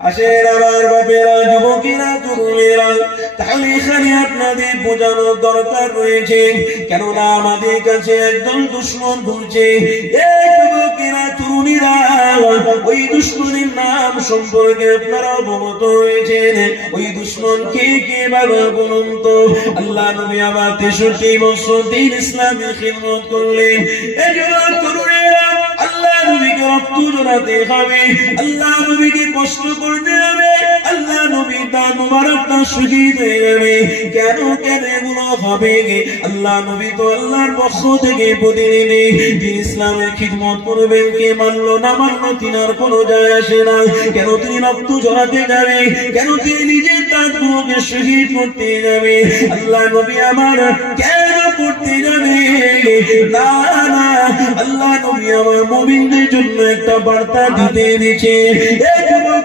আসেন আমার বাপেরা, যুবকেরা, তরুণেরা, তাহলে এখানে আপনাদের বোঝানোর দরকার রয়েছে, কেননা আমাদের কাছে একজন দুশমন ঘুরছে। এই যুবকেরা, তরুণীরা, ওই দুশমনের নাম সম্পর্কে আপনারা অবগত রয়েছেন। ওই দুশমন কে কে বাবা বলুন তো? আল্লাহ নবী আবার 63 বছর দিন ইসলামের খিদমত করলেন। এই যুবক তরুণেরা, আল্লাহ নবীকে রক্ত জড়াতে হবে, আল্লাহ নবীকে কষ্ট করতে হবে, আল্লাহ নবী তার মুবারকটা শহীদ হয়ে যাবে। কেন কেন এগুলো হবে? আল্লাহ নবী তো আল্লাহর পক্ষ থেকে প্রতিনিধি, তিনি ইসলামের খিদমত করবেন। কে মানলো না মানলো তিনার কোনো যায় আসে না। কেন তিনি রক্ত ঝরাতে যাবে? কেন তিনি নিজের তার গুলোকে শহীদ করতে যাবে? আল্লাহ নবী আমার কেন করতে যাবে? না না, আল্লাহ নবী আমার মুমিনদের জন্য একটা বার্তা দিতে এনেছে। এই